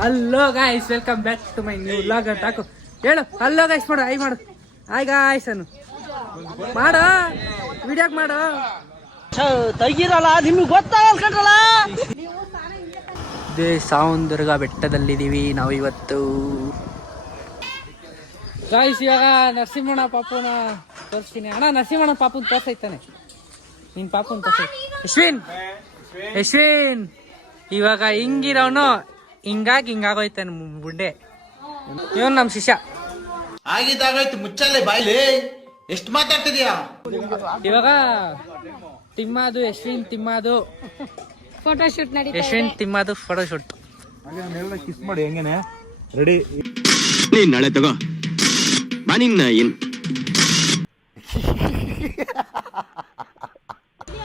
Hello guys, welcome back to my new vlog ಅಂತ ಹಾಕು. ಹೇಳು ಹಲೋ ಗಾಯ್ಸ್ ಮಾಡು, ಹಾಯ್ ಮಾಡು, ಹಾಯ್ ಗಾಯ್ಸ್ ಅನ್ನು ಮಾಡು, ವಿಡಿಯೋಗೆ ಮಾಡು. ತೆಗಿರಲ್ಲ, ನಿಮ್ಗೆ ಗೊತ್ತಾಗಲ್ಲ. ಇದೇ ಸಾವಂದುರ್ಗ ಬೆಟ್ಟದಲ್ಲಿದ್ದೀವಿ ನಾವು ಇವತ್ತು ಗಾಯ್ಸ್. ಇವಾಗ ನರಸಿಂಹಣ್ಣ ಪಾಪುನ ತೋರಿಸ್ತೀನಿ. ಅಣ್ಣ ನರಸಿಂಹಣ್ಣ ಪಾಪುನ ತೋರ್ಸೈತಾನೆ, ನಿನ್ ಪಾಪುನ ತೋರ್ಸೈ. ಯಶ್ವಿನ್ ಇವಾಗ ಹಿಂಗಿರೋನು ಹಿಂಗಾಗಿ ಹಿಂಗಾಗೋಯ್ತಾನೆ ಬುಡ್ಡೆ. ಇವನ್ ನಮ್ ಶಿಷ್ಯ. ಆಗಿದ್ದಾಗೋಯ್ತು, ಮುಚ್ಚಲೆ ಬಾಯ್ಲಿ, ಎಷ್ಟು ಮಾತಾಡ್ತಿದ್ಯಾ. ಇವಾಗ ತಿಮ್ಮದು ಯಶ್ವಿನ್ ತಿಮ್ಮದು ಫೋಟೋಶೂಟ್ ನಡೀತಾ ಇದೆ. ಯಶ್ವಿನ್ ತಿಮ್ಮದು ಫೋಟೋಶೂಟ್. ಕಿಸ್ ಮಾಡಿ ಹೆಂಗೇನೆ ರೆಡಿ. ನೀನ್ ನಾಳೆ ತಗೋ ನಿನ್ನ ಏನ್.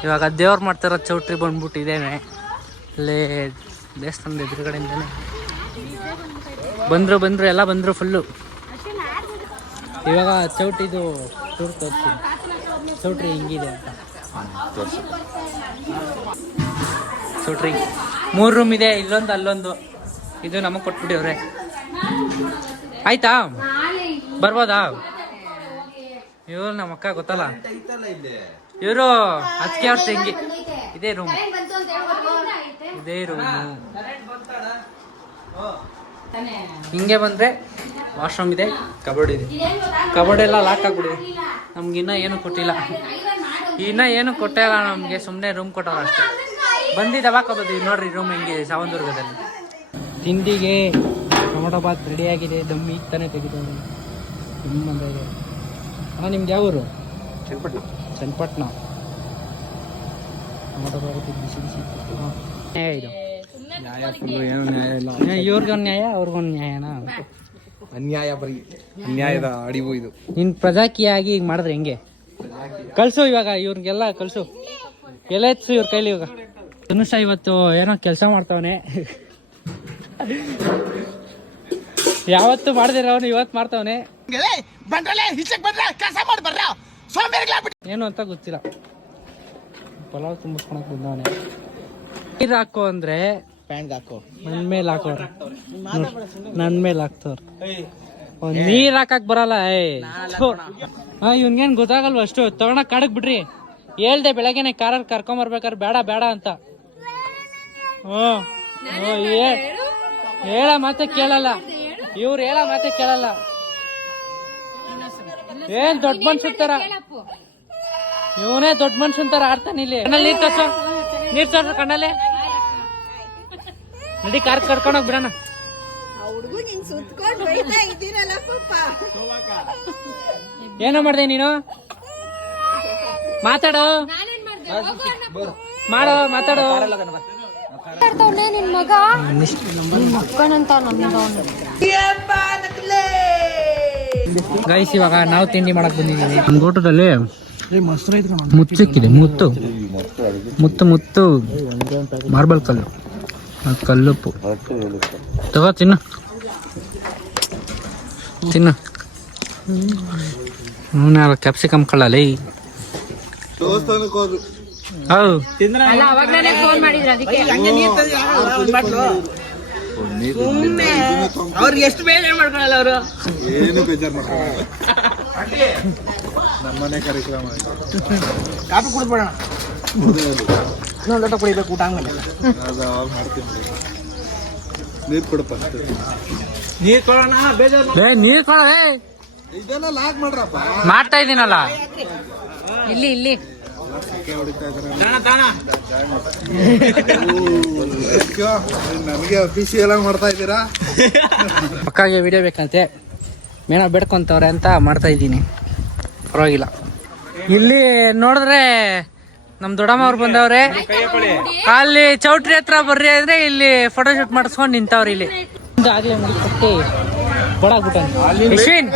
ಇವಾಗ ದೇವ್ರು ಮಾಡ್ತಾರ ಚೌಟ್ರಿ ಬಂದ್ಬಿಟ್ಟು ಇದೇನೆ ಅಲ್ಲೇ ದೇವಸ್ಥಾನದ ಎದುರುಗಡೆಯಿಂದಾನೆ ಬಂದ್ರು ಎಲ್ಲ ಬಂದ್ರು ಫುಲ್ಲು. ಇವಾಗ ಚೌಟ್ರಿದು ಟೂರ್ ತೋರಿಸ್ತೀನಿ, ಚೌಟ್ರಿ ಹಿಂಗಿದೆ ಅಂತ. ಚೌಟ್ರಿ 3 ರೂಮ್ ಇದೆ, ಇಲ್ಲೊಂದು ಅಲ್ಲೊಂದು. ಇದು ನಮಗೆ ಕೊಟ್ಬಿಟ್ಟಿವ್ರೆ. ಆಯ್ತಾ, ಬರ್ಬೋದಾ? ಇವ್ರು ನಮ್ಮ ಅಕ್ಕ ಗೊತ್ತಲ್ಲ, ಇವರು ಅದಕ್ಕೆ ಅವ್ರ ತಂಗಿ. ಇದೇ ರೂಮ್, ಇದೇ ರೂಮು. ಹಿಂಗೆ ಬಂದ್ರೆ ವಾಶ್ರೂಮ್ ಇದೆ, ಕಬೋರ್ಡ್ ಇದೆ. ಕಬೋರ್ಡ್ ಎಲ್ಲ ಲಾಕ್ ಆಗ್ಬಿಡಿದೆ. ನಮ್ಗಿನ್ನ ಏನು ಕೊಟ್ಟಿಲ್ಲ, ಇನ್ನ ಏನು ಕೊಟ್ಟಿಲ್ಲ ನಮ್ಗೆ, ಸುಮ್ಮನೆ ರೂಮ್ ಕೊಟ್ಟವ್ರು ಅಷ್ಟೇ. ಬಂದಿದ್ದು ಅವಾಕೋಬೋದು. ನೋಡ್ರಿ ರೂಮ್ ಹೆಂಗಿದೆ ಸಾವಂದುರ್ಗದಲ್ಲಿ. ತಿಂಡಿಗೆ ಟೊಮೊಟೊ ಬಾತ್ ರೆಡಿ ಆಗಿದೆ. ದಮ್ ಈಗ ತಾನೇ ತೆಗಿತಾರೆ. ತುಂಬ ಬಂದಿದೆ. ಅಣ್ಣ ನಿಮ್ದು ಯಾವ ಊರು? ಚನ್ನಪಟ್ಟಣ. ಟೊಮೊಟೊ ಬಾತ್ ಬಿಸಿ ಬಿಸಿ. ನ್ಯಾಯ ಇದು, ಏನು ನ್ಯಾಯ ಇಲ್ಲ. ಇವ್ರಿಗೊಂದು ನ್ಯಾಯ, ಅವ್ರಿಗೊಂದು ನ್ಯಾಯನಾ? ಅನ್ಯಾಯ, ಬರೀ ಅನ್ಯಾಯದ ಅಡಿವು ಇದು. ನೀನ್ ಪ್ರಜಾಕಿಯಾಗಿ ಈಗ ಮಾಡಿದ್ರೆ ಹೆಂಗೆ? ಕಳ್ಸು ಇವಾಗ ಇವ್ರಿಗೆಲ್ಲ ಕಳ್ಸು. ಎಲ್ಲ ಎತ್ಸು ಇವ್ರ ಕೈಲಿ. ಇವಾಗ ಧನುಷ ಇವತ್ತು ಏನೋ ಕೆಲಸ ಮಾಡ್ತಾವನೆ. ಯಾವತ್ತು ಮಾಡ್ದಿರವನು ಇವತ್ತು ಮಾಡ್ತಾವನೆ. ಏನು ಅಂತ ಗೊತ್ತಿಲ್ಲ. ಪಲಾವ್ ತುಂಬಿಸ್ಕೊಳಕ್ ಬಂದವನೆ. ನೀರ್ ಹಾಕೋ ಅಂದ್ರೆ ಪ್ಯಾಂಟ್ ಹಾಕೋ, ನನ್ ಮೇಲೆ ಹಾಕೋರು, ನನ್ ಮೇಲೆ ಹಾಕ್ತವ್ರ. ನೀರ್ ಹಾಕಕ್ ಬರಲ್ಲ. ಇವ್ನ್ಗೇನ್ ಗೊತ್ತಾಗಲ್ವ ಅಷ್ಟು. ತಗೊಂಡಾಗ ಕಾಡಕ್ ಬಿಡ್ರಿ. ಹೇಳ್ದೆ ಬೆಳಗ್ಗೆನೆ ಕಾರಲ್ಲಿ ಕರ್ಕೊಂಬರ್ಬೇಕಾದ್ರೆ ಬೇಡ ಬೇಡ ಅಂತ. ಹೇಳ ಮಾತೆ ಕೇಳಲ್ಲ ಇವ್ರು, ಹೇಳ ಮಾತೆ ಕೇಳಲ್ಲ. ಏನ್ ದೊಡ್ಡ ಮನ್ಸಂತಾರ, ಇವನೇ ದೊಡ್ಡ ಮನ್ಸಂತಾರ ಆಡ್ತಾನೆ. ಇಲ್ಲಿ ಕಣ್ಣಲ್ಲಿ ನೀರ್ ತೋರ್ಸು, ನೀರ್ ತೋರ್ಸು ಕಣ್ಣಲ್ಲಿ. ನಡಿ ಕಾರ್ ಕರ್ಕೊಂಡೋಗ್ ಬಿಡೋಣ. ಏನೋ ಮಾಡ್ದೆ ನೀನು? ಮಾತಾಡೋ, ಮಾಡೋ, ಮಾತಾಡೋ. ನಿನ್ ಮಗ ಮಕ್ಕನಂತ ಗೈಸ್, ಇವಾಗ ನಾವು ತಿಂಡಿ ಮಾಡಕ್ ಬಂದಿದ್ದೀವಿ. ನಮ್ಮ ಊಟದಲ್ಲಿ ಮುಚ್ಚಿಕ್ಕಿದೆ. ಮುತ್ತು ಮಾರ್ಬಲ್ ಕಲ್ಲು, ಕಲ್ಲುಪ್ಪು. ತಗೋ ತಿನ್ನು. ಕ್ಯಾಪ್ಸಿಕಮ್ ಕಳ್ಳಲ್ಲಿ. ಹೌದು, ಫೋನ್ ಮಾಡಿದ್ರು ಅದಕ್ಕೆ. ಅವ್ರಿಗೆ ಎಷ್ಟು ಬೇಜಾರು ಮಾಡ್ಕೊಳಲ್ಲ ಅವರು. ಏನು ಬೇಜಾರು ಮಾಡ್ಕೊಳ್ಳಲ್ಲ. ನಮ್ಮನೆ ಕಾರ್ಯಕ್ರಮ ಕಾಫಿ ಕುಡಿದ್ಬಿಡೋಣ. ಇನ್ನೊಂದು ಲೋಟ ಕುಡಿಬೇಕು ಊಟ ಆದ್ಮೇಲೆ. ಮಾಡ್ತೀನಿ. ನೀರು ಕೊಡಪ್ಪ. ನೀರ್ ಕೊಡೋಣ, ಬೇಜಾರು. ನೀರ್ ಕೊಡ. ಇದೆಲ್ಲ ಲಾಕ್ ಮಾಡ್ರಪ್ಪ. ಮಾಡ್ತಾ ಇದೀನಲ್ಲ ಇಲ್ಲಿ ನಮಗೆ ಅಫಿಷಿಯಲ್ ಆಗಿ ಮಾಡ್ತಾ ಇದ್ದೀರಾ. ಪಕ್ಕಾಗೆ ವಿಡಿಯೋ ಬೇಕಂತೆ, ಮೇಣ ಬೇಡ್ಕೊಂತವ್ರೆ ಅಂತ ಮಾಡ್ತಾ ಇದ್ದೀನಿ. ಪರವಾಗಿಲ್ಲ. ಇಲ್ಲಿ ನೋಡಿದ್ರೆ ನಮ್ ದೊಡ್ಡಮ್ಮ ಅವ್ರು ಬಂದವ್ರೆ. ಅಲ್ಲಿ ಚೌಟ್ರಿ ಹತ್ರ ಬರ್ರಿ ಅಂದ್ರೆ ಇಲ್ಲಿ ಫೋಟೋಶೂಟ್ ಮಾಡಿಸ್ಕೊಂಡು ನಿಂತವ್ರಿ. ಇಲ್ಲಿ ಆಗ್ಲೇ ಮುಗಿಸ್ಕೊಟ್ಟು ಯಶ್ವಿನ್,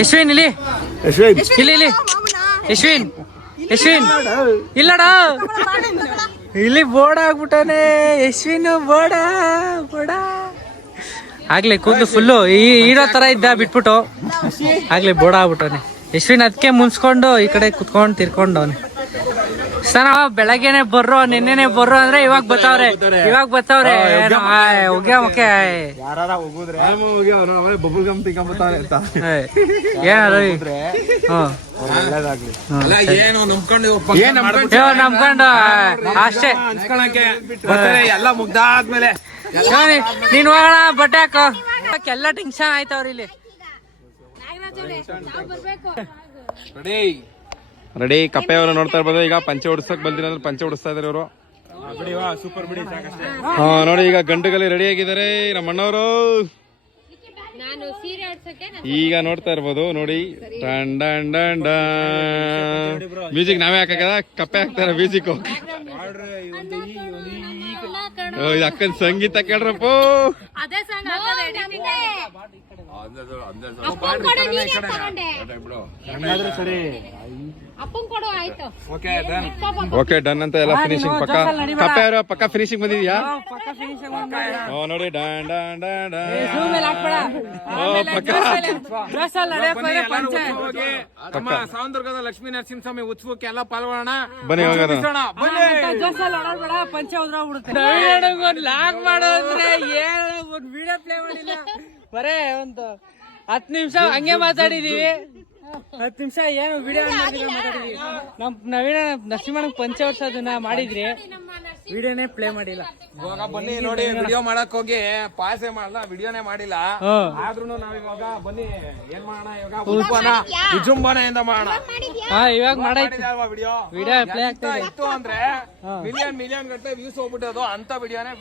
ಯಶ್ವಿನ್ ಇಲ್ಲಿ ಇಲ್ಲಿ ಯಶ್ವಿನ್ ಇಲ್ಲಡ, ಇಲ್ಲಿ ಬೋರ್ಡ್ ಆಗ್ಬಿಟ್ಟಾನೆ. ಯಶ್ವಿನ್ ಬೋಡ ಆಗ್ಲೇ ಕೂದಲು ಫುಲ್ಲು ಹೀರೋ ತರ ಇದ್ದ, ಬಿಟ್ಬಿಟ್ಟು ಆಗ್ಲೇ ಬೋಡ ಆಗ್ಬಿಟ್ಟವನೆ. ಯಶ್ವಿನ್ ಅದಕ್ಕೆ ಮುನ್ಸ್ಕೊಂಡು ಈ ಕಡೆ ಕುತ್ಕೊಂಡು ತಿರ್ಕೊಂಡವನೆ. ಸರ್ ಬೆಳಗ್ಗೆನೆ ಬರ್ರೋ ನಿನ್ನೆನೆ ಬರ್ರೋ ಅಂದ್ರೆ ಇವಾಗ ಬತ್ತವ್ರೆ ಏನು ಹೋಗ್ಯ ಮುಖ್ಯ ಯಾರ ಹೋಗುದ್ರೆ ಬಬುಲ್ ಗಮ್ ತಿಂಕೊಂಬತ್ತಾರೆ ಅಂತ ಏನಾದ್ರು ಒಳ್ಳೇದಾಗ್ಲಿ ಏನು ನಂಬ್ಕೊಂಡು ನಮ್ಕೊಂಡು ಅಷ್ಟೇ ಅನ್ಸ್ಕೊಳಕ್ಕೆ ಬರ್ತಾರೆ ಎಲ್ಲ ಮುಗ್ದಾದ್ಮೇಲೆ ನೀನ್ ಹೋಗೋಣ ಬಟ್ಟೆ ಹಾಕೋ ಎಲ್ಲ ಟೆನ್ಷನ್ ಆಯ್ತವ್ರ ಇಲ್ಲಿ ರೆಡಿ ಕಪ್ಪೆ ಅವರು ನೋಡ್ತಾ ಇರ್ಬೋದು. ಈಗ ಪಂಚೆ ಹೊಡಿಸಕ್ ಬಂದಿರಂದ್ರೆ ಪಂಚೆ ಹೊಡಿಸ್ತಾ ಇದಾರೆ ಇವರು. ಸೂಪರ್ ಬಿಡಿ ಸಾಕಷ್ಟೇ. ಹಾ ನೋಡಿ ಈಗ ಗಂಟುಗಲ್ಲಿ ರೆಡಿ ಆಗಿದ್ದಾರೆ ನಮ್ಮ ಅಣ್ಣವರು. ಈಗ ನೋಡ್ತಾ ಇರ್ಬೋದು ನೋಡಿ done done done done music ನಾವೇ ಹಾಕದ ಕಪ್ಪೆ ಹಾಕ್ತಾರ ಮ್ಯೂಸಿಕ್. ಇದು ಅಕ್ಕನ ಸಂಗೀತ ಕೇಳ್ರಪ್ಪ. ಸರಿ ಓಕೆ ಡನ್ ಅಂತ ಎಲ್ಲ ಫಿನಿಶಿಂಗ್ ಪಕ್ಕ. ಕಪ್ಪೆ ಅವರು ಪಕ್ಕ ಫಿನಿಶಿಂಗ್ ಬಂದಿದ್ಯಾ ನೋಡಿ ಡನ್ ಡನ್ ಡನ್ ನಮ್ಮ ಸಾವಂದುರ್ಗದ ಲಕ್ಷ್ಮೀ ನರಸಿಂಹಸ್ವಾಮಿ ಉತ್ಸವಕ್ಕೆ ಎಲ್ಲ ಪಾಲ್ಗೊಳ್ಳೋಣ ಬನ್ನಿ ಹೋಗೋಣ. ಪಂಚೆ ಹೋದ್ರ ಲಾಗ್ ಮಾಡೋದ್ರೆ ಒಂದ್ ವಿಡಿಯೋ ಪ್ಲೇ ಮಾಡಿಲ್ಲ, ಬರೇ ಒಂದು 10 ನಿಮಿಷ ಹಂಗೆ ಮಾತಾಡಿದೀವಿ. 10 ನಿಮಿಷ ಏನು ವಿಡಿಯೋ ಮಾತಾಡಿದೀವಿ. ನಮ್ ನವೀನ ನರಸಿಂಹಣ್ಣ ಪಂಚೆ ವರ್ಷದನ್ನ ಮಾಡಿದ್ರಿ, ವಿಡಿಯೋನೇ ಪ್ಲೇ ಮಾಡಿಲ್ಲ. ಇವಾಗ ಬನ್ನಿ ನೋಡಿ ವಿಡಿಯೋ ಮಾಡಕ್ ಹೋಗಿ ಪಾಸೆ ಮಾಡಲ್ಲ, ವಿಡಿಯೋನೇ ಮಾಡಿಲ್ಲ. ಆದ್ರೂ ನಾವ್ ಇವಾಗ ಬನ್ನಿ ಏನ್ ಮಾಡೋಣ, ಇವಾಗ ಉತ್ಪನ್ನ ವಿಜೃಂಭಣೆಯಿಂದ ಮಾಡೋಣ. ಇವಾಗ ಮಾಡೈತಿ ವಿಡಿಯೋ ಪ್ಲೇ ಆಗ್ತಾ ಇತ್ತು ಅಂದ್ರೆ ಮಿಲಿಯನ್ ಗಟ್ಟಲೆ ವ್ಯೂಸ್ ಹೋಗ್ಬಿಟ್ಟದು ಅಂತ ವಿಡಿಯೋನೇ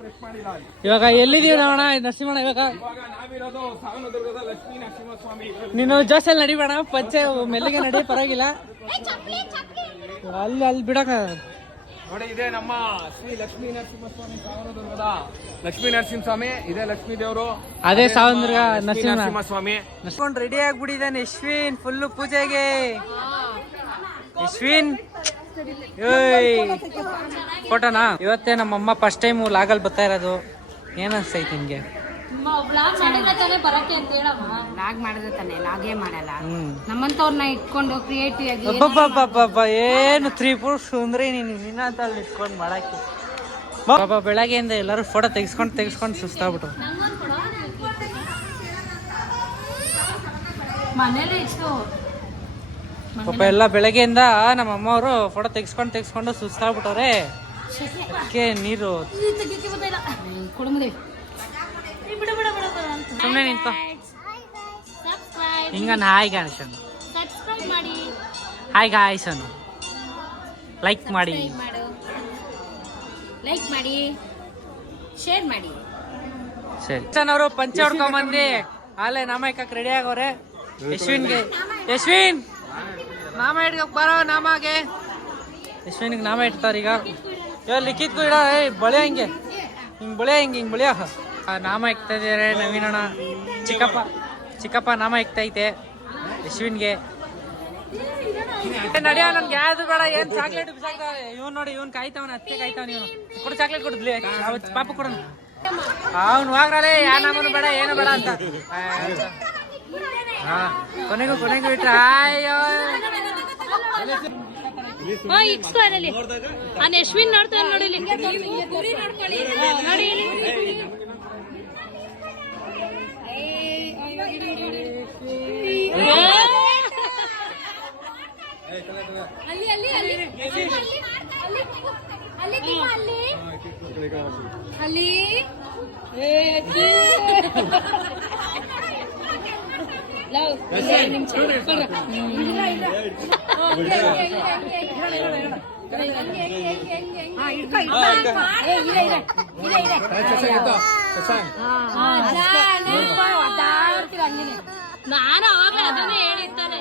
ಪ್ರೆಸ್ ಮಾಡಿಲ್ಲ. ಇವಾಗ ಎಲ್ಲಿದೀವಿ ನೋಡೋಣ ನರಸಿಂಹಣ್ಣ. ಇವಾಗ ನಾವಿರೋದು ಸಾವನದುರ್ಗದ ಲಕ್ಷ್ಮೀ ನರಸಿಂಹಸ್ವಾಮಿ. ನೀನು ಜೋಸಲ್ಲಿ ನಡಿಬೇಡ, ಪಂಚೆ ಮೆಲ್ಲಿಗೆ ನಡಿ, ಪರವಾಗಿಲ್ಲ. ಅಲ್ಲಿ ಬಿಡಕ ನೋಡಿ ಇದೆ ನಮ್ಮ ಶ್ರೀ ಲಕ್ಷ್ಮೀ ನರಸಿಂಹಸ್ವಾಮಿ ಸಾವನದುರ್ಗದ ಲಕ್ಷ್ಮೀ ನರಸಿಂಹಸ್ವಾಮಿ. ಇದೇ ಲಕ್ಷ್ಮೀ ದೇವರು, ಅದೇ ಸಾವಂದ್ರಗ ನರಸಿಂಹಸ್ವಾಮಿ. ನಡ್ಕೊಂಡು ರೆಡಿ ಆಗ್ಬಿಟ್ಟಿದ್ದಾನೆ ಯಶ್ವಿನ್ ಫುಲ್ಲು ಪೂಜೆಗೆ. ಯಶ್ವಿನ್ ಫೋಟೋನಾ? ಇವತ್ತೇ ನಮ್ಮಮ್ಮ ಫಸ್ಟ್ ಟೈಮ್ ಲಾಗಲ್ ಬರ್ತಾ ಇರೋದು. ಏನ್ ಅನ್ಸ್ತೈತಿ ನಿಮ್ಗೆ? ಲಾಗ್ ಮಾಡಿದ್ರೆ ತಾನೆ, ಲಾಗೇ ಮಾಡಲ್ಲ. ನಮ್ಮಂತವ್ರನ್ನ ಇಟ್ಕೊಂಡು ಕ್ರಿಯೇಟಿವ್ ಆಗಿ ಏನು 3 ಫುಟ್ ಸುಂದ್ರಿ ನಿನ್ನ ಅಂತ ಅಲ್ಲಿ ಇಟ್ಕೊಂಡು ಮಾಡಾಕಿ. ಪಾಪ ಬೆಳಗ್ಗೆಯಿಂದ ಎಲ್ಲರೂ ಫೋಟೋ ತೆಗಿಸ್ಕೊಂಡು ಸುಸ್ತಾಗ್ಬಿಟ್ಟು. ಮನೇಲಿ ಇಷ್ಟು ಪಾಪ ಎಲ್ಲ ಬೆಳಗ್ಗೆಯಿಂದ ನಮ್ಮ ಅಮ್ಮವರು ಫೋಟೋ ತೆಗಿಸ್ಕೊಂಡು ಸುಸ್ತಾಗ್ಬಿಟ್ಟವ್ರೆ. ಅದಕ್ಕೆ ನೀರು ಸುಮ್ಮನೆ ನಿಂತ್ಕೊ ಹಿಂಗ ಹಾಯ್ ಗಾಯ್ಸನು, ಹಾಯ್ ಗಾಯ್ಸನು, ಲೈಕ್ ಮಾಡಿ, ಶೇರ್ ಮಾಡಿ. ಸರಿ ಅವರು ಪಂಚೆ ಹೊಡ್ಕೊಂಬಂದಿ ಅಲ್ಲೇ ನಾಮ ಇಕ್ಕಕ್ ರೆಡಿ ಆಗೋರೆ. ಯಶ್ವಿನ್ ನಾಮ ಇಟ್ಕಕ್ ಬರೋ. ನಾಮಗೆ ಯಶ್ವಿನ್ಗೆ ನಾಮ ಇಡ್ತಾರ. ಈಗ ಲಿಖಿತ್ಗೂ ಇಡ ಬಳೆ ಹಿಂಗೆ ಹಿಂಗೆ ಬಳಿಯ ನಾಮ ಇಕ್ತಾ ಇದಾರೆ. ನವೀನಣ್ಣ ಚಿಕ್ಕಪ್ಪ ನಾಮ ಇಕ್ತೈತೆ ಯಶ್ವಿನ್ಗೆ. ನಡಿಯ ನನ್ಗೆ ಯಾವ್ದು ಬೇಡ, ಏನ್ ಚಾಕ್ಲೇಟ್ ಬಿಸಾಕ್ತಾವೆ. ಇವ್ನು ನೋಡಿ, ಇವ್ನು ಕಾಯ್ತಾವನ, ಅತ್ತೆ ಕಾಯ್ತಾವನ. ಇವನು ಕೊಡು ಚಾಕ್ಲೇಟ್ ಕೊಡುದ್ಲಿ, ಪಾಪ ಕೊಡೋಣ. ಅವ್ನು ಹೋಗ್ರಲ್ಲೇ ಯಾ ನಾಮನು ಬೇಡ ಏನು ಬೇಡ ಅಂತ. ಕೊನೆಗೂ ಬಿಟ್ರೆ ಅಯ್ಯೋ ಯಶ್ವಿನ್ ನೋಡ್ತಾರೆ ನೋಡಿ, ನೋಡಿ ಅಲ್ಲಿ ನಾನು ಆಗ ಅದನ್ನೇ ಹೇಳಿರ್ತಾರೆ.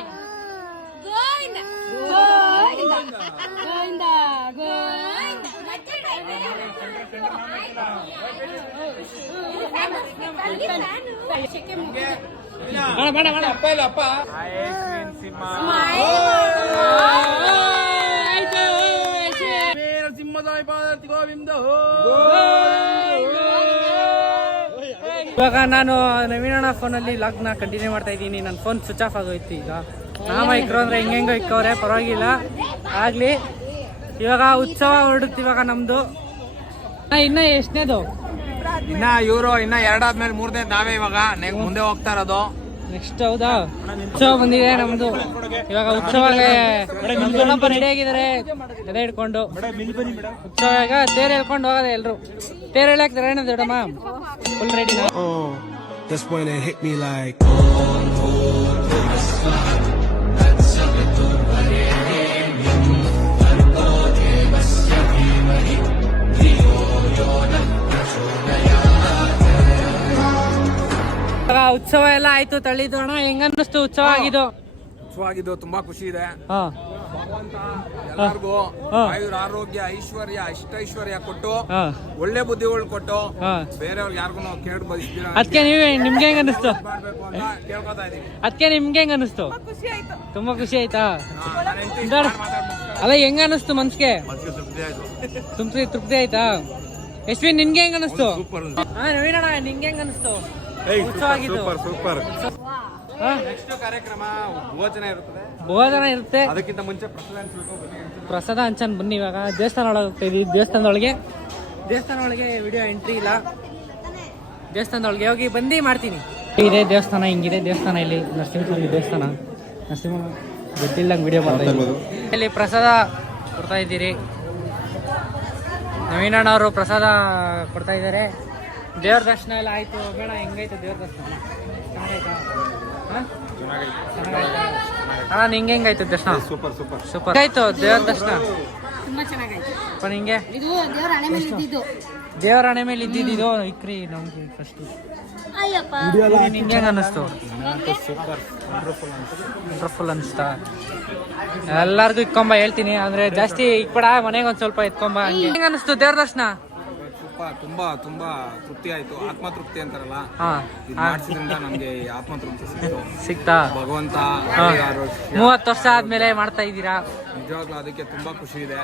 ಇವಾಗ ನಾನು ನವೀನಣ್ಣ ಫೋನಲ್ಲಿ ಲಾಗ್ನ ಕಂಟಿನ್ಯೂ ಮಾಡ್ತಾ ಇದ್ದೀನಿ. ನನ್ನ ಫೋನ್ ಸ್ವಿಚ್ ಆಫ್ ಆಗೋಯ್ತು. ಈಗ ನಾಮ ಇಕ್ಕರು ಅಂದ್ರೆ ಹೆಂಗೆಂಗೋ ಇಕ್ಕವ್ರೆ, ಪರವಾಗಿಲ್ಲ ಆಗ್ಲಿ. ಇವಾಗ ಉತ್ಸವ ಹೊರಡುತ್ತೆ ಇವಾಗ ನಮ್ದು. ಇನ್ನ ಎಷ್ಟನೇದು? ಇನ್ನ ಇವರು ಇನ್ನ ಎರಡಾದ್ಮೇಲೆ ಮೂರನೇ ನಾವೇ ಇವಾಗ ಮುಂದೆ ಹೋಗ್ತಾ ಇರೋದು. ನೆಕ್ಸ್ಟ್ ಹೌದಾ ಉತ್ಸವ ಬಂದಿದೆ ನಮ್ದು. ಇವಾಗ ಉತ್ಸವಕ್ಕೆ ದೊಡ್ಡಪ್ಪ ರೆಡಿ ಆಗಿದ್ದಾರೆ ಎದೆ ಹಿಡ್ಕೊಂಡು. ಉತ್ಸವ ಈಗ ತೇರು ಹೇಳ್ಕೊಂಡು ಹೋಗೋದೆ ಎಲ್ರು. ತೇರು ಹೇಳಕ್ ಏನೋ ದೊಡ್ಡಮ್ಮ ಫುಲ್ ರೆಡಿನಾ? That's when it hit me like. ಉತ್ಸವ ಎಲ್ಲ ಆಯ್ತು, ತಳ್ಳಿದ್ದು ಅಣ್ಣ. ಹೆಂಗ ಅನ್ನಿಸ್ತು ಉತ್ಸವ ಆಗಿದ್ದು? ಉತ್ಸವ ಆಗಿದ್ದು ತುಂಬಾ ಖುಷಿ ಇದೆ. ಹಾ ಎಲ್ಲರಿಗೂ ಆಯುರ್ ಆರೋಗ್ಯ ಐಶ್ವರ್ಯ ಅಷ್ಟೈಶ್ವರ್ಯ ಕೊಟ್ಟು ಹಾ ಒಳ್ಳೆ ಬುದ್ಧಿಗಳು ಕೊಟ್ಟು ಹಾ ಬೇರೆಯವ್ರಿಗೆ ಯಾರಿಗೂ ಕೇಳಿ ಬಯಸ್ತೀರಾ ಅದಕ್ಕೆ ನಿಮ್ಗೆ ಹೆಂಗ ಅನ್ನಿಸ್ತು? ಮಾಡ್ಬೇಕು ಅಂತ ಕೇಳ್ಕೊತಾ ಇದೀವಿ. ಅದಕ್ಕೆ ನಿಮ್ಗೆ ಹೆಂಗ ಅನ್ನಿಸ್ತು? ತುಂಬಾ ಖುಷಿ ಆಯ್ತಾ? ಅಲ್ಲ ಹೆಂಗ ಅನ್ನಿಸ್ತು ಮನ್ಸ್ಗೆ? ತೃಪ್ತಿ ಆಯ್ತಾ? ಯಶ್ವಿನ್ ನಿನ್ಗೆ ಹೆಂಗ ಅನ್ನಿಸ್ತು? ನವೀನ್ ಅಣ್ಣ ನಿನ್ಗೆ ಹೆಂಗ ಅನ್ನಿಸ್ತು ಉತ್ಸವ ಆಗಿದ್ದು? ಸೂಪರ್. ಹಾ? ನೆಕ್ಸ್ಟ್ ಕಾರ್ಯಕ್ರಮ ಭೋಜನ ಇರುತ್ತದೆ. ಭೋಜನ ಇರುತ್ತೆ. ಅದಕ್ಕಿಂತ ಮುಂಚೆ ಪ್ರಸಾದ ಹಂಚನ್ ಬನ್ನಿ. ಇವಾಗ ದೇವಸ್ಥಾನ ಒಳಗೆ ಹೋಗ್ತಾ ಇದೀವಿ. ದೇವಸ್ಥಾನ ಒಳಗೆ ವಿಡಿಯೋ ಎಂಟ್ರಿ ಇಲ್ಲ. ದೇವಸ್ಥಾನದೊಳಗೆ ಹೋಗಿ ಬಂದು ಮಾಡ್ತೀನಿ. ಇದೆ ದೇವಸ್ಥಾನ, ಹಿಂಗಿದೆ ದೇವಸ್ಥಾನ. ಇಲ್ಲಿ ನರಸಿಂಹಸ್ವಾಮಿ ದೇವಸ್ಥಾನ. ನರಸಿಂಹ ಗೊತ್ತಿಲ್ಲಂಗೆ ವಿಡಿಯೋ ಮಾಡ್ತಾ ಇದ್ದೀವಿ. ಇಲ್ಲಿ ಪ್ರಸಾದ ಕೊಡ್ತಾ ಇದ್ದೀರಿ. ನವೀನಣ್ಣ ಅವರು ಪ್ರಸಾದ ಕೊಡ್ತಾ ಇದ್ದಾರೆ. ದೇವ್ರ ದರ್ಶನ ಎಲ್ಲ ಆಯ್ತು. ಬೇಡ ಹೆಂಗಾಯ್ತು ದೇವ್ರ ದರ್ಶನ? ಚೆನ್ನಾಗಾಯ್ತಾ? ಅಣ್ಣ ನಿಂಗೆ ಹೆಂಗಾಯ್ತು ದರ್ಶನ? ಸೂಪರ್ ಆಯ್ತು ದೇವ್ರ ದರ್ಶನ. ತುಂಬಾ ಚೆನ್ನಾಗಾಯ್ತು. ನಿಂಗೆ ಇದು ದೇವರ ಹಣೆ ಮೇಲೆ ಇದ್ದಿದ್ದು. ದೇವರ ಹಣೆ ಮೇಲೆ ಇದ್ದಿದ್ದು ಇಕ್ರಿ ನಮ್ಗೆ ಫಸ್ಟ್. ನಿಂಗೆ ಹೆಂಗ ಅನ್ನಿಸ್ತು? ವಂಡರ್ಫುಲ್ ಅನಿಸ್ತಾ? ಎಲ್ಲಾರ್ಗು ಇಕ್ಕೊಂಬ ಹೇಳ್ತೀನಿ. ಅಂದ್ರೆ ಜಾಸ್ತಿ ಇಕ್ಬೇಡ, ಮನೆಗೆ ಒಂದ್ ಸ್ವಲ್ಪ ಇಟ್ಕೊಂಬ. ಹೆಂಗ ಅನ್ನಿಸ್ತು ದೇವ್ರ ದರ್ಶನ? ತುಂಬಾ ತೃಪ್ತಿ ಆಯ್ತು. ಆತ್ಮತೃಪ್ತಿ ಅಂತಾರಲ್ಲ, ಹಾ ಇದು ಮಾಡಿಸಿದ್ರಿಂದ ನಮ್ಗೆ ಆತ್ಮತೃಪ್ತಿ ಸಿಕ್ತಾ? ಭಗವಂತ 30 ವರ್ಷ ಆದ್ಮೇಲೆ ಮಾಡ್ತಾ ಇದ್ದೀರಾ, ನಿಜವಾಗ್ಲೂ ಅದಕ್ಕೆ ತುಂಬಾ ಖುಷಿ ಇದೆ.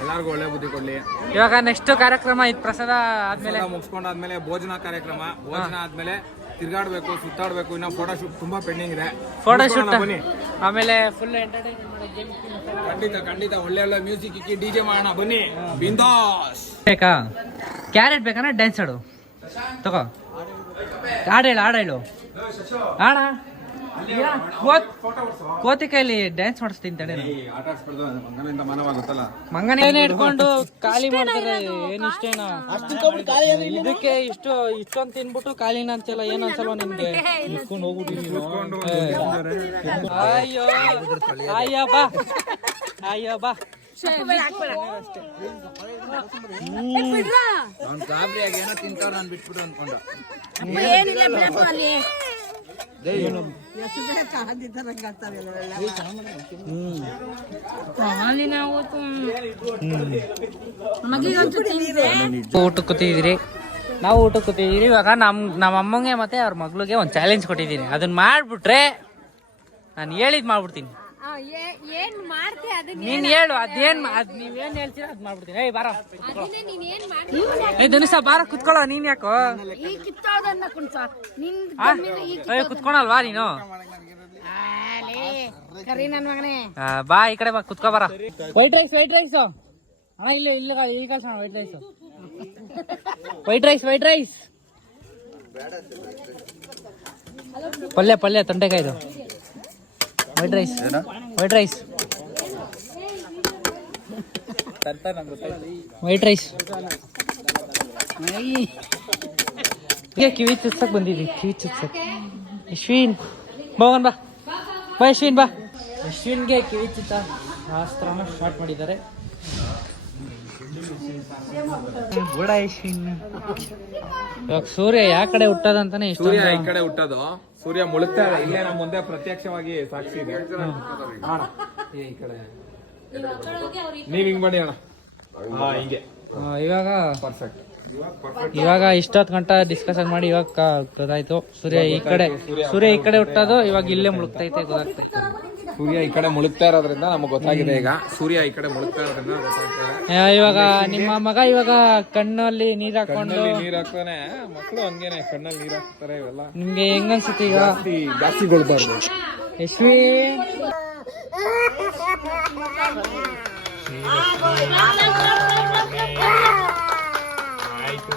ಎಲ್ಲಾರ್ಗು ಒಳ್ಳೆ ಬುದ್ಧಿ ಕೊಡ್ಲಿ. ಇವಾಗ ನೆಕ್ಸ್ಟ್ ಕಾರ್ಯಕ್ರಮ ಇದು ಪ್ರಸಾದ ಆದ್ಮೇಲೆ ಮುಗಿಸ್ಕೊಂಡಾದ್ಮೇಲೆ ಭೋಜನ ಕಾರ್ಯಕ್ರಮ. ಭೋಜನ ಆದ್ಮೇಲೆ ತಿರ್ಗಾಡ್ಬೇಕು, ಸುತ್ತಾಡ್ಬೇಕು. ಇನ್ನ ಫೋಟೋ ಶೂಟ್ ತುಂಬಾ ಪೆಂಡಿಂಗ್ ಇದೆ. ಫೋಟೋ ಶೂಟ್ ಬನ್ನಿ. ಆಮೇಲೆ ಫುಲ್ ಎಂಟರ್ಟೈನ್ಮೆಂಟ್ ಖಂಡಿತ ಒಳ್ಳೆ ಮ್ಯೂಸಿಕ್ ಇಕ್ಕಿ ಡಿಜೆ ಮಾಡೋಣ ಬನ್ನಿ. ಬಿಂದಾಸ್. ಬೇಕಾ? ಕ್ಯಾರೆಟ್ ಬೇಕಂದ್ರೆ ಡ್ಯಾನ್ಸ್ ಆಡು ತಗೋ. ಹಾಡೇಳು ಆಡ ಕೋತಿ ಕೈಲಿ ಡ್ಯಾನ್ಸ್ ಮಾಡಿಸ್ತೀನಿ ತಡೆ. ಮಂಗನೇ ಇಟ್ಕೊಂಡು ಖಾಲಿ ಮಾಡ್ತಾರೆ. ಏನ್ ಇಷ್ಟೇನಾ? ಇದಕ್ಕೆ ಇಷ್ಟೊಂದು ತಿನ್ಬಿಟ್ಟು ಖಾಲಿನ ಅಂತೆಲ್ಲ ಏನ್ ಅನ್ಸಲ್ವ ನಿಮ್ಗೆ? ಅಯ್ಯೋ ಬಾ ಊಟಕ್ಕೆ ಕೂತಿದ್ದೀರಿ, ನಾವು ಊಟಕ್ಕೆ ಕೂತಿದ್ದೀರಿ. ಇವಾಗ ನಮ್ಮ ಅಮ್ಮಂಗೆ ಮತ್ತೆ ಅವ್ರ ಮಗಳಿಗೆ ಒಂದು ಚಾಲೆಂಜ್ ಕೊಟ್ಟಿದ್ದೀನಿ. ಅದನ್ನ ಮಾಡ್ಬಿಟ್ರೆ ನಾನು ಹೇಳಿದ್ ಮಾಡ್ಬಿಡ್ತೀನಿ. ನೀನ್ ಹೇಳು ನೀವೇನ್ ಹೇಳ್ತೀರ ಅದ್ ಮಾಡ್ಬಿಡ್ತೀನಿ. ಏಯ್ ಬಾರ ಧನುಷ ಬಾರ ಕುತ್ಕೊಳ್ಳೋ. ನೀನ್ ಯಾಕೋ ಕುತ್ಕೊಳಲ್ವಾ ನೀನು? ಬಾ ಈ ಕಡೆ ಬಾ ಕುತ್ಕೋ ಬಾರ. ವೈಟ್ ರೈಸ್ ಅಣ್ಣ ಇಲ್ಲ ಈಗ ವೈಟ್ ರೈಸ್ ಪಲ್ಯ ತೊಂಡೆಕಾಯ್ದು ವೈಟ್ ರೈಸ್ ಕಿವಿ ಚುಚ್ಚಕ್ ಬಂದಿದ್ವಿ. ಯಶ್ವಿನ್ ಭವನ್ ಬಾ ಯಶ್ವಿನ್ಗೆ ಕಿವಿ ಚುಚ್ಚ ಶಾಸ್ತ್ರನ ಸ್ಟಾರ್ಟ್ ಮಾಡಿದ್ದಾರೆ. ಇವಾಗ ಸೂರ್ಯ ಯಾವ ಕಡೆ ಹುಟ್ಟದಂತಾನೆ ಸೂರ್ಯ ಈ ಕಡೆ ಹುಟ್ಟೋದು. ಸೂರ್ಯ ಮುಳುಗ್ತಾ ಇದೆ. ಇಲ್ಲೇ ನಮ್ಮ ಮುಂದೆ ಪ್ರತ್ಯಕ್ಷವಾಗಿ ಸಾಕ್ಷಿ ಇದೆ. ಈ ಕಡೆ ನೀವ್ ಹಿಂಗ್ ಮಾಡಿ ಅಣ್ಣ. ಹಿಂಗೆ ಇವಾಗ ಇಷ್ಟೊತ್ತು ಗಂಟ ಡಿಸ್ಕಷನ್ ಮಾಡಿ ಇವಾಗ ಗೊತ್ತಾಯ್ತು ಸೂರ್ಯ ಈ ಕಡೆ ಹುಟ್ಟೋದು. ಇವಾಗ ಇಲ್ಲೇ ಮುಳುಗ್ತೈತೆ ಗೊತ್ತಾಗ್ತೈತೆ. ಸೂರ್ಯ ಈ ಕಡೆ ಮುಳುಗ್ತಾ ಇರೋದ್ರಿಂದ ನಮ್ಗೆ ಗೊತ್ತಾಗಿದೆ. ಈಗ ಸೂರ್ಯ ಈ ಕಡೆ ಮುಳುಗ್ತಾ ಇರೋದ್ರಿಂದ ಗೊತ್ತಾಗ್ತದೆ. ಇವಾಗ ನಿಮ್ಮ ಮಗ ಇವಾಗ ಕಣ್ಣಲ್ಲಿ ನೀರ್ ಹಾಕೊಂಡು ಹಾಕ್ತಾನೆ. ಮಕ್ಕಳು ಹಂಗೇನೆ ಕಣ್ಣಲ್ಲಿ ನೀರ್ ಹಾಕ್ತಾರೆ. ಇವೆಲ್ಲ ನಿಮ್ಗೆ ಹೆಂಗ ಅನ್ಸುತ್ತೆ? ಈಗ ಜಾಸ್ತಿ ಗೊಳ್ಬಾರ್ದು. ಯಶ್ವಿ ಆಯ್ತು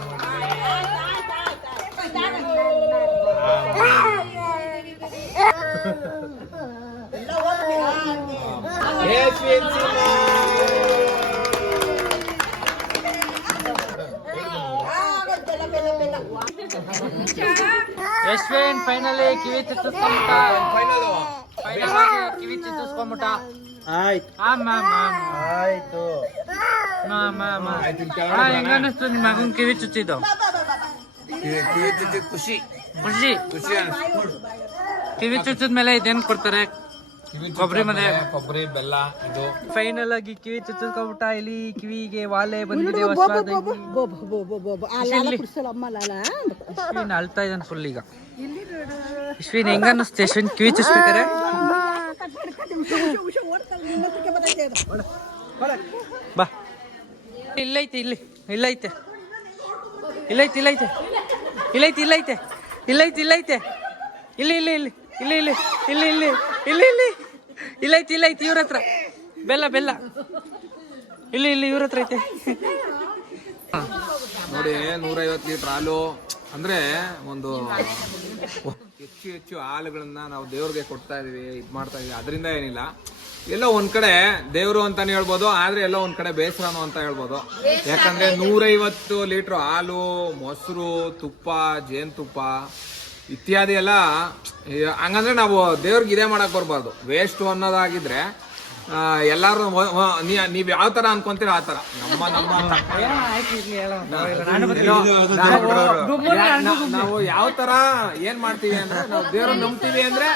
ಯಶ್ವಿನ್ ಫೈನಲಿ ಕಿವಿ ಚುಚ್ಚಿಸ್ಕೊಂಬಿಟ್ಟ. ಕಿವಿ ಚುಚ್ಚಿಸ್ಕೊಂಬಿಟ್ಟ. ಆಯ್ತು. ಹೆಂಗ ಅನಿಸ್ತು ನಿಮ್ ಮಗನ್ ಕಿವಿ ಚುಚ್ಚಿದ್ದು? ಖುಷಿ ಖುಷಿ. ಕಿವಿ ಚುಚ್ಚಿದ್ಮೇಲೆ ಇದೇನ್ ಕೊಡ್ತಾರೆ? ಕೊಬ್ಬರಿ ಮತ್ತೆ ಕೊಬ್ಬರಿ ಬೆಲ್ಲ. ಇದು ಫೈನಲ್ ಆಗಿ ಕಿವಿ ಚುಚ್ಚಿಸ್ಕೊಂಬಿಟ್ಟ. ಇಲ್ಲಿ ಕಿವಿಗೆ ವಾಲೆ ಬಂದಿದೆ ಹೊಸದಾಗಿ. ಅಶ್ವಿನ್ ಅಳ್ತಾ ಇದ್ದಾನೆ ಫುಲ್ ಈಗ. ಅಶ್ವಿನ್ ಹೆಂಗ ಅನ್ನಿಸ್ತು ಅಶ್ವಿನ್ ಕಿವಿ ಚುಚ್ಬೇಕಾರೆ? ಬಾ ಇಲ್ಲೈತೆ ಇಲ್ಲಿ ಇಲ್ಲೈತೆ ಇಲ್ಲೈತೆ ಇಲ್ಲೈತೆ ಇಲ್ಲೈತೆ ಇಲ್ಲೈತೆ ಇಲ್ಲೈತೆ ಇಲ್ಲೈತೆ ಇಲ್ಲಿ ಇಲ್ಲಿ ಇಲ್ಲಿ ಇಲ್ಲಿ ಇಲ್ಲಿ ಇಲ್ಲಿ ಇಲ್ಲಿ ಇಲ್ಲಿ ಇಲ್ಲಿ ಇಲ್ಲೈತೆ ಇಲ್ಲೈತೆ ಇವ್ರ ಹತ್ರ ಬೆಲ್ಲ ಬೆಲ್ಲ ಇಲ್ಲಿ ಇಲ್ಲಿ ಇವ್ರ ಹತ್ರ ಐತೆ. ನೋಡಿ 150 ಲೀಟರ್ ಹಾಲು ಅಂದ್ರೆ ಒಂದು ಹೆಚ್ಚು ಹಾಲುಗಳನ್ನ ನಾವು ದೇವ್ರಿಗೆ ಕೊಡ್ತಾ ಇದೀವಿ, ಇದ್ ಮಾಡ್ತಾ ಇದೀವಿ. ಅದರಿಂದ ಏನಿಲ್ಲ, ಎಲ್ಲೋ ಒಂದ್ ಕಡೆ ದೇವ್ರು ಅಂತಾನೆ ಹೇಳ್ಬೋದು, ಆದ್ರೆ ಎಲ್ಲೋ ಒಂದ್ ಕಡೆ ಬೇಸರನು ಅಂತ ಹೇಳ್ಬೋದು. ಯಾಕಂದ್ರೆ 150 ಲೀಟರ್ ಹಾಲು, ಮೊಸರು, ತುಪ್ಪ, ಜೇನುತುಪ್ಪ ಇತ್ಯಾದಿ ಎಲ್ಲ ಹಂಗಂದ್ರೆ ನಾವು ದೇವ್ರಿಗೆ ಇದೇ ಮಾಡಕ್ ಬರ್ಬಾರ್ದು. ವೇಸ್ಟ್ ಅನ್ನೋದಾಗಿದ್ರೆ ಎಲ್ಲಾರು ನೀವ್ ಯಾವ ತರ ಅನ್ಕೊಂತೀರ ಆ ತರ. ನಾವು ಯಾವ ತರ ಏನ್ ಮಾಡ್ತೀವಿ ಅಂದ್ರೆ, ನಾವು ದೇವ್ರ ನಂಬ್ತೀವಿ ಅಂದ್ರೆ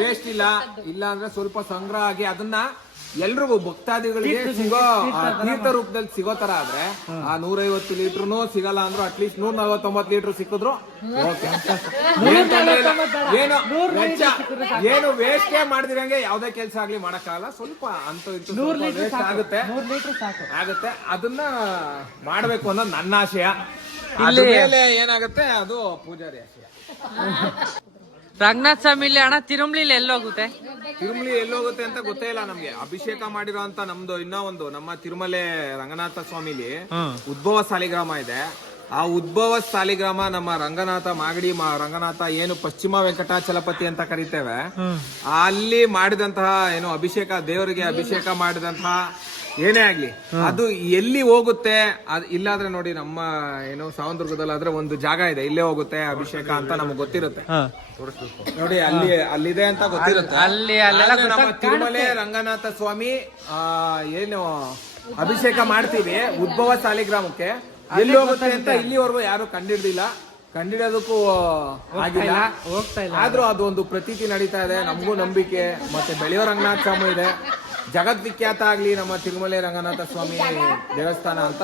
ವೇಸ್ಟ್ ಇಲ್ಲ, ಇಲ್ಲ ಅಂದ್ರೆ ಸ್ವಲ್ಪ ಸಂಗ್ರಹ ಆಗಿ ಅದನ್ನ ಎಲ್ರಿಗೂ ಭಕ್ತಾದಿಗಳಿಗೆ ಸಿಗೋ ತೀರ್ಥ ರೂಪದಲ್ಲಿ ಸಿಗೋ ತರ ಆದ್ರೆ ಆ 150 ಲೀಟರ್ನು ಸಿಗಲ್ಲ ಅಂದ್ರು ಅಟ್ಲೀಸ್ಟ್ 149 ಲೀಟರ್ ಸಿಕ್ಕಿದ್ರು ಓಕೆ. ಏನು ವೇಸ್ಟ್ ಮಾಡ್ದಿರಂಗೆ ಯಾವ್ದೇ ಕೆಲಸ ಆಗ್ಲಿ ಮಾಡಕ್ಕಾಗಲ್ಲ. ಸ್ವಲ್ಪ ಅಂತೂ ಇಂತೂ ವೇಸ್ಟ್ ಆಗುತ್ತೆ. ಅದನ್ನ ಮಾಡ್ಬೇಕು ಅನ್ನೋದು ನನ್ನ ಆಶಯ. ಅದ್ಮೇಲೆ ಏನಾಗುತ್ತೆ ಅದು ಪೂಜಾರಿ ಆಶಯ. ರಂಗನಾಥ ಸ್ವಾಮಿ ಇಲ್ಲಿ ಅಣ್ಣ ತಿರುಮಲಿಲಿ ಎಲ್ಲೋಗುತ್ತೆ? ತಿರುಮಲಿ ಎಲ್ಲೋಗುತ್ತೆ ಅಂತ ಗೊತ್ತೇ ಇಲ್ಲ ನಮ್ಗೆ. ಅಭಿಷೇಕ ಮಾಡಿರೋ ಅಂತ ನಮ್ದು ಇನ್ನೂ ಒಂದು ನಮ್ಮ ತಿರುಮಲೆ ರಂಗನಾಥ ಸ್ವಾಮಿಲಿ ಉದ್ಭವ ಸಾಲಿಗ್ರಾಮ ಇದೆ. ಆ ಉದ್ಭವ ಸಾಲಿಗ್ರಾಮ ನಮ್ಮ ರಂಗನಾಥ ಮಾಗಡಿ ರಂಗನಾಥ ಏನು ಪಶ್ಚಿಮ ವೆಂಕಟಾಚಲಪತಿ ಅಂತ ಕರಿತೇವೆ, ಅಲ್ಲಿ ಮಾಡಿದಂತಹ ಏನು ಅಭಿಷೇಕ, ದೇವರಿಗೆ ಅಭಿಷೇಕ ಮಾಡಿದಂತಹ ಏನೇ ಆಗ್ಲಿ ಅದು ಎಲ್ಲಿ ಹೋಗುತ್ತೆ. ಇಲ್ಲಾದ್ರೆ ನೋಡಿ ನಮ್ಮ ಏನು ಸಾವಂದುರ್ಗದಲ್ಲಾದ್ರೆ ಒಂದು ಜಾಗ ಇದೆ, ಇಲ್ಲೇ ಹೋಗುತ್ತೆ ಅಭಿಷೇಕ ಅಂತ ನಮ್ಗೆ ಗೊತ್ತಿರುತ್ತೆ. ನೋಡಿ ಅಲ್ಲಿದೆ ಅಂತ ಗೊತ್ತಿರುತ್ತೆ. ನಮ್ಮ ತಿರುಮಲೆ ರಂಗನಾಥ ಸ್ವಾಮಿ ಏನು ಅಭಿಷೇಕ ಮಾಡ್ತೀವಿ ಉದ್ಭವ ಸಾಲಿಗ್ರಾಮಕ್ಕೆ, ಎಲ್ಲಿ ಹೋಗುತ್ತೆ ಅಂತ ಇಲ್ಲಿವರೆಗೂ ಯಾರು ಕಂಡಿಡಿಯೋದಕ್ಕೂ ಆಗಿಲ್ಲ, ಆದ್ರೂ ಅದು ಒಂದು ಪ್ರತೀತಿ ನಡೀತಾ ಇದೆ. ನಮಗೂ ನಂಬಿಕೆ. ಮತ್ತೆ ಬೆಳೆಯೋ ರಂಗನಾಥ ಸ್ವಾಮಿ ಇದೆ, ಜಗದ್ವಿಖ್ಯಾತ ಆಗ್ಲಿ ನಮ್ಮ ತಿರುಮಲೆ ರಂಗನಾಥ ಸ್ವಾಮಿ ದೇವಸ್ಥಾನ ಅಂತ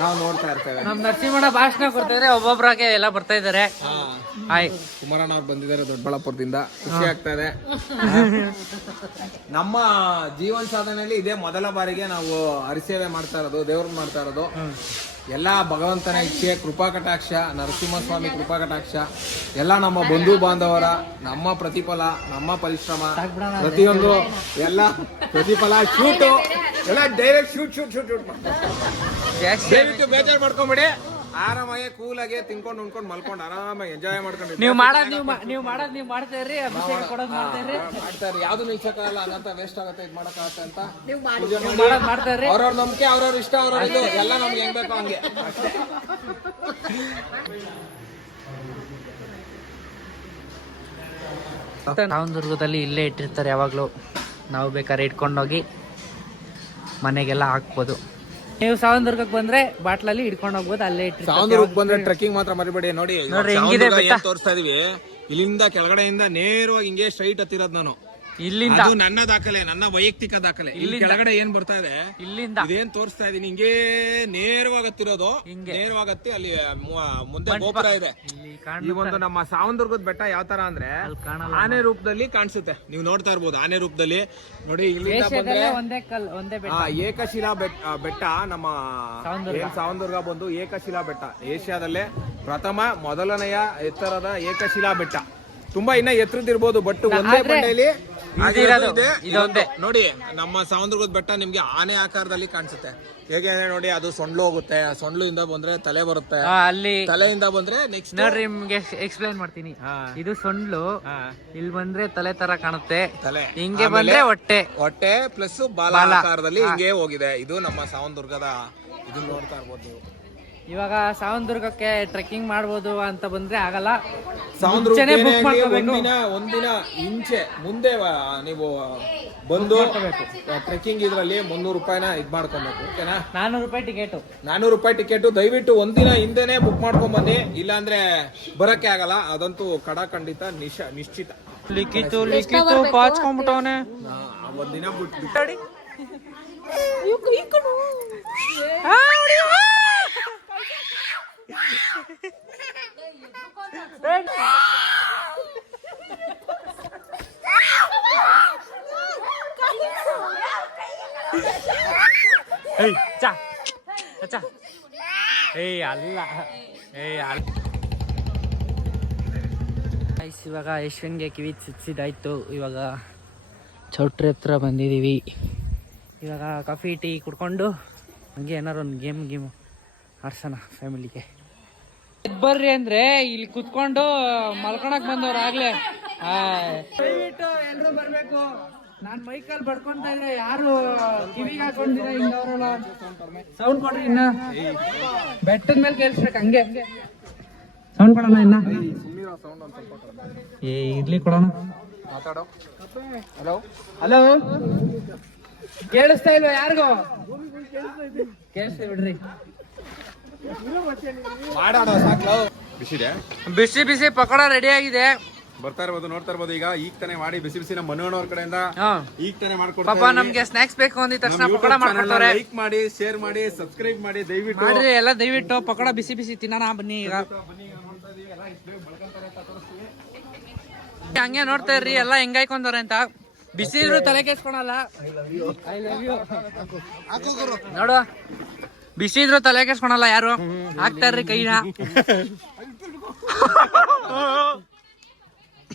ನಾವು ನೋಡ್ತಾ ಇರ್ತೇವೆ. ನಮ್ ನರಸಿಂಹಣ್ಣ ಭಾಷಣ ಕೊಡ್ತಾ ಒಬ್ಬೊಬ್ರಾಗೆ ಎಲ್ಲ ಬರ್ತಾ ಇದಾರೆ. ಕುಮಾರಣ್ಣ ಅವ್ರು ಬಂದಿದ್ದಾರೆ ದೊಡ್ಡಬಳ್ಳಾಪುರದಿಂದ, ಖುಷಿ ಆಗ್ತಾ ಇದೆ. ನಮ್ಮ ಜೀವನ ಸಾಧನೆಯಲ್ಲಿ ಇದೇ ಮೊದಲ ಬಾರಿಗೆ ನಾವು ಹರಿಸೇವೆ ಮಾಡ್ತಾ ಇರೋದು, ದೇವ್ರನ್ನ ಮಾಡ್ತಾ ಇರೋದು. ಎಲ್ಲ ಭಗವಂತನ ಇಚ್ಛೆ, ಕೃಪಾ ಕಟಾಕ್ಷ, ನರಸಿಂಹಸ್ವಾಮಿ ಕೃಪಾ ಕಟಾಕ್ಷ ಎಲ್ಲ ನಮ್ಮ ಬಂಧು ಬಾಂಧವರ, ನಮ್ಮ ಪ್ರತಿಫಲ, ನಮ್ಮ ಪರಿಶ್ರಮ, ಪ್ರತಿಯೊಂದು ಎಲ್ಲ ಪ್ರತಿಫಲ. ಶೂಟು ಎಲ್ಲ ಡೈರೆಕ್ಟ್ ಶೂಟ್ ದಯವಿಟ್ಟು ಬೇಜಾರು ಮಾಡ್ಕೊಂಬಿಡಿ. ಆರಾಮಾಗಿ ಕೂಲಾಗಿ ತಿನ್ಕೊಂಡು ಉಣ್ಕೊಂಡು ಮಲ್ಕೊಂಡು ಆರಾಮಾಗಿ ಎಂಜಾಯ್ ಮಾಡ್ಕೊಂಡು ನೀವು ಮಾಡ್ತಾ ಇರ್ರಿ, ಅಭಿಷೇಕ ಕೊಡೋದು ಮಾಡ್ತಾ ಇರ್ರಿ. ಯಾವ್ದು ನಿಲ್ಸಕ್ಕಾಗಲ್ಲ, ಹಂಗಂತ ವೇಸ್ಟ್ ಆಗುತ್ತೆ, ಇದ್ ಮಾಡಕ್ಕಾಗತ್ತೆ ಅಂತ ಮಾಡ್ತಾ ಇರ್ರಿ. ಅವ್ರವ್ರ ನಂಬಿಕೆ, ಅವ್ರವ್ರ ಇಷ್ಟ, ಅವ್ರವ್ರ ಇದು ಎಲ್ಲ ನಮ್ಗೆ ಹೆಂಗ್ ಬೇಕೋ ಹಂಗೆ. ಸಾವಂದುರ್ಗದಲ್ಲಿ ಇಲ್ಲೇ ಇಟ್ಟಿರ್ತಾರೆ ಯಾವಾಗ್ಲೂ. ನಾವು ಬೇಕಾದ್ರೆ ಇಟ್ಕೊಂಡೋಗಿ ಮನೆಗೆಲ್ಲ ಹಾಕ್ಬೋದು. ನೀವು ಸಾವಂದುರ್ಗಕ್ಕೆ ಬಂದ್ರೆ ಬಾಟ್ಲಲ್ಲಿ ಇಟ್ಕೊಂಡು ಹೋಗ್ಬೋದು, ಅಲ್ಲೇ ಇಟ್ಟಿರ್ತಾರೆ. ಸಾವಂದುರ್ಗಕ್ಕೆ ಬಂದ್ರೆ ಟ್ರೆಕ್ಕಿಂಗ್ ಮಾತ್ರ ಮರಿಬೇಡಿ. ನೋಡಿ ಹೆಂಗಿದೆ ತೋರಿಸ್ತಾ ಇದೀವಿ. ಇಲ್ಲಿಂದ ಕೆಳಗಡೆಯಿಂದ ನೇರವಾಗಿ ಹಿಂಗೆ ಸ್ಟ್ರೈಟ್ ಹತ್ತಿರೋದು ನಾನು. ಇಲ್ಲಿಂದ ಅದು ನನ್ನ ದಾಖಲೆ, ನನ್ನ ವೈಯಕ್ತಿಕ ದಾಖಲೆ. ಇಲ್ಲಿ ಕೆಳಗಡೆ ಏನ್ ಬರ್ತಾ ಇದೆ, ಇಲ್ಲಿಂದ ಇದೇನ್ ತೋರಿಸ್ತಾ ಇದೀನಿ, ಹಿಂಗೆ ನೇರವಾಗಿ ಹತ್ತಿರೋದು. ನೇರವಾಗಿ ಹತ್ತಿ ಅಲ್ಲಿ ಮುಂದೆ ಗೋಪುರ ಇದೆ. ಈ ಒಂದು ನಮ್ಮ ಸಾವಂದುರ್ಗದ ಬೆಟ್ಟ ಯಾವ ತರ ಅಂದ್ರೆ ಆನೆ ರೂಪದಲ್ಲಿ ಕಾಣಿಸುತ್ತೆ. ನೀವು ನೋಡ್ತಾ ಇರ್ಬೋದು ಆನೆ ರೂಪದಲ್ಲಿ. ನೋಡಿ ಇಲ್ಲಿಂದ ಬಂದ್ರೆ ಏಕಶಿಲಾ ಬೆಟ್ಟ ನಮ್ಮ ಸಾವಂದುರ್ಗ ಬಂದು ಏಕಶಿಲಾ ಬೆಟ್ಟ, ಏಷ್ಯಾದಲ್ಲೇ ಮೊದಲನೆಯ ಎತ್ತರದ ಏಕಶಿಲಾ ಬೆಟ್ಟ. ತುಂಬಾ ಇನ್ನ ಎತ್ತರದಿರ್ಬೋದು, ಬಟ್ ಒಂದೇ ಆದ್ರೆ ಬಂಡೆಯಲ್ಲಿ ಅದಿರೋದು ಇದೆ. ಇದೊಂದೇ. ನೋಡಿ ನಮ್ಮ ಸಾವಂದ್ರಗದ ಬೆಟ್ಟ ನಿಮ್ಗೆ ಆನೆ ಆಕಾರದಲ್ಲಿ ಕಾಣಿಸುತ್ತೆ. ಹೇಗೆ ಅಂದ್ರೆ ನೋಡಿ, ಅದು ಸೊಂಡ್ಲು ಹೋಗುತ್ತೆ, ಆ ಸೊಂಡ್ಲಿಂದ ಬಂದ್ರೆ ತಲೆ ಬರುತ್ತೆ, ಅಲ್ಲಿ ತಲೆಯಿಂದ ಬಂದ್ರೆ ನೆಕ್ಸ್ಟ್ ನೋಡ್ರಿ ನಿಮ್ಗೆ ಎಕ್ಸ್ಪ್ಲೈನ್ ಮಾಡ್ತೀನಿ. ಇದು ಸೊಂಡ್ಲು, ಇಲ್ಲಿ ಬಂದ್ರೆ ತಲೆ ತರ ಕಾಣುತ್ತೆ, ತಲೆ ಹಿಂಗೆ ಬಂದ್ರೆ ಹೊಟ್ಟೆ ಪ್ಲಸ್ ಬಾಲ ಆಕಾರದಲ್ಲಿ ಹಿಂಗೆ ಹೋಗಿದೆ. ಇದು ನಮ್ಮ ಸಾವಂದುರ್ಗದ ಇದನ್ನ ನೋಡ್ತಾ ಇರ್ಬೋದು. ಇವಾಗ ಸಾವಂದುರ್ಗಕ್ಕೆ ಟ್ರೆಕ್ಕಿಂಗ್ ಮಾಡ್ಬೋದು ಅಂತ ಬಂದ್ರೆ ಆಗಲ್ಲ, ಸಾವಂದುರ್ಗಕ್ಕೆ book ಮಾಡ್ಕೋಬೇಕು. ಒಂದಿನ ಇಂಚೆ ಮುಂದೆ ನೀವು ಬಂದು ಟ್ರೆಕ್ಕಿಂಗ್ ಇದ್ರಲ್ಲಿ 300 ರೂಪಾಯಿನ ಇದ್ ಮಾಡ್ಕೊಬೇಕು. ಓಕೆನಾ? 400 ರೂಪಾಯಿ ಟಿಕೆಟ್. 400 ರೂಪಾಯಿ ಟಿಕೆಟ್. ದಯವಿಟ್ಟು ಒಂದಿನ ಹಿಂದೆನೆ ಬುಕ್ ಮಾಡ್ಕೊಂಡ್ ಬನ್ನಿ, ಇಲ್ಲಾಂದ್ರೆ ಬರಕ್ಕೆ ಆಗಲ್ಲ. ಅದಂತೂ ಖಂಡಿತ ನಿಶ್ಚಿತ. ಲಿಖಿತು ಪಾಚ್ಕೊಂಡ್ಬಿಟ್ಟವನೆ. ಒಂದಿನ ಬಿಟ್ಟು ಇವಾಗ ಯಶ್ವನ್ಗೆ ಕಿವಿ ಚುಚ್ಚಿದಾಯ್ತು. ಇವಾಗ ಚೌಟ್ರಿ ಹತ್ರ ಬಂದಿದ್ದೀವಿ. ಇವಾಗ ಕಾಫಿ ಟೀ ಕುಡ್ಕೊಂಡು ಹಂಗೆ ಏನಾರು ಒಂದು ಗೇಮ್ ಆಡ್ಸೋಣ ಫ್ಯಾಮಿಲಿಗೆ. ಬರ್ರಿ ಅಂದ್ರೆ ಇಲ್ಲಿ ಕುತ್ಕೊಂಡು ಮಲ್ಕೊಳಕ್ ಬಂದವ್ರು ಆಗ್ಲೇ. ದಯವಿಟ್ಟು ಎಲ್ರು ಬರ್ಬೇಕು. ನಾನ್ ಮೈಕಲ್ ಬಡ್ಕೊಂತ ಇದ್ರೆ ಯಾರು ಕಿವಿಗೆ ಹಾಕೊಂಡಿರ ಹಿಂಗವ್ರಲ್ಲ. ಸೌಂಡ್ ಕೊಡ್ರಿ, ಇನ್ನ ಬೆಟ್ಟದ ಮೇಲೆ ಕೇಳಿಸ್ಬೇಕು. ಹಂಗೆ ಸೌಂಡ್ ಕೊಡೋಣ ಇನ್ನ. ಇರ್ಲಿ ಕೊಡೋಣ. ಮಾತಾಡೋ. ಹಲೋ ಹಲೋ, ಕೇಳಿಸ್ತಾ ಇಲ್ವಾ ಯಾರಿಗೂ? ಕೇಳಿಸ್ತಾ ಬಿಡ್ರಿ. ಮಾಡೋಣ ಸಾಕು. ಬಿಸಿ ಬಿಸಿ ಪಕೋಡ ರೆಡಿ ಆಗಿದೆ. ಬರ್ತಾ ಇರ್ಬೋದು, ನೋಡ್ತಾ ಇರ್ಬೋದು. ಈಗ ತಾನೇ ಮಾಡಿ ಬಿಸಿ ಬಿಸಿ ನಮ್ಮ ಮನೋಹರ್ ಕಡೆಯಿಂದ ಈಗ ತಾನೇ ಮಾಡ್ಕೊಡ್ತಾ ಪಾಪ ನಮ್ಗೆ ಸ್ನಾಕ್ಸ್ ಬೇಕು ಅಂದಿದ ತಕ್ಷಣ ಪಕೋಡ ಮಾಡ್ಕೊಡ್ತಾರೆ. ಲೈಕ್ ಮಾಡಿ, ಶೇರ್ ಮಾಡಿ, ಸಬ್ಸ್ಕ್ರೈಬ್ ಮಾಡಿ, ದಯವಿಟ್ಟು ಮಾಡ್ರಿ ಎಲ್ಲ. ದಯವಿಟ್ಟು ಪಕೋಡ ಬಿಸಿ ಬಿಸಿ ತಿನ್ನೋಣ ಬನ್ನಿ. ಈಗ ಹಂಗೆ ನೋಡ್ತಾ ಇರ್ರಿ ಎಲ್ಲ ಹೆಂಗ್ ಹಾಕೊಂಡವ್ರೆ ಅಂತ. ಬಿಸಿ ಇದ್ರು ತಲೆ ಕೆಡ್ಸ್ಕೊಳಲ್ಲ. ನೋಡು, ಬಿಸಿ ಇದ್ರು ತಲೆ ಕೆಡ್ಸ್ಕೊಳಲ್ಲ ಯಾರು. ಹಾಕ್ತಾ ಇರ್ರಿ ಕೈನ.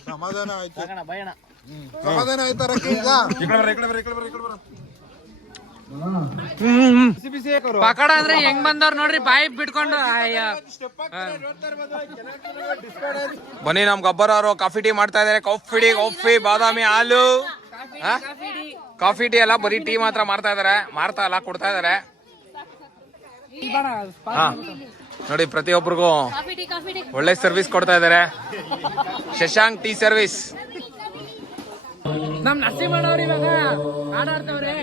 ಸಮಾಧಾನ ಆಯ್ತು, ಸಮಾಧಾನ ಆಯ್ತಾರಕ್ಕೆ ಈಗ. ಪಕೋಡ ಅಂದ್ರೆ ಹೆಂಗ್ ಬಂದವ್ರು ನೋಡ್ರಿ, ಬಾಯಿ ಬಿಟ್ಕೊಂಡು. ಬನ್ನಿ, ನಮ್ ಗಬ್ಬರ್ ಅವರು ಕಾಫಿ ಟೀ ಮಾಡ್ತಾ ಇದಾರೆ. ಕಾಫಿ ಬಾದಾಮಿ ಹಾಲು, ಕಾಫಿ ಟೀ ಎಲ್ಲ ಬರೀ ಟೀ ಮಾತ್ರ ಮಾಡ್ತಾ ಇದಾರೆ, ಮಾರ್ತಾ ಇಲ್ಲ, ಕೊಡ್ತಾ ಇದಾರೆ. ನೋಡಿ, ಪ್ರತಿಯೊಬ್ಬರಿಗೂ ಒಳ್ಳೆ ಸರ್ವಿಸ್ ಕೊಡ್ತಾ ಇದಾರೆ. Shashank tea service. ನಮ್ ನರಸಿಂಹಣ್ಣವ್ರು ಇವಾಗ ಆಡಾಡ್ತವ್ರೆ.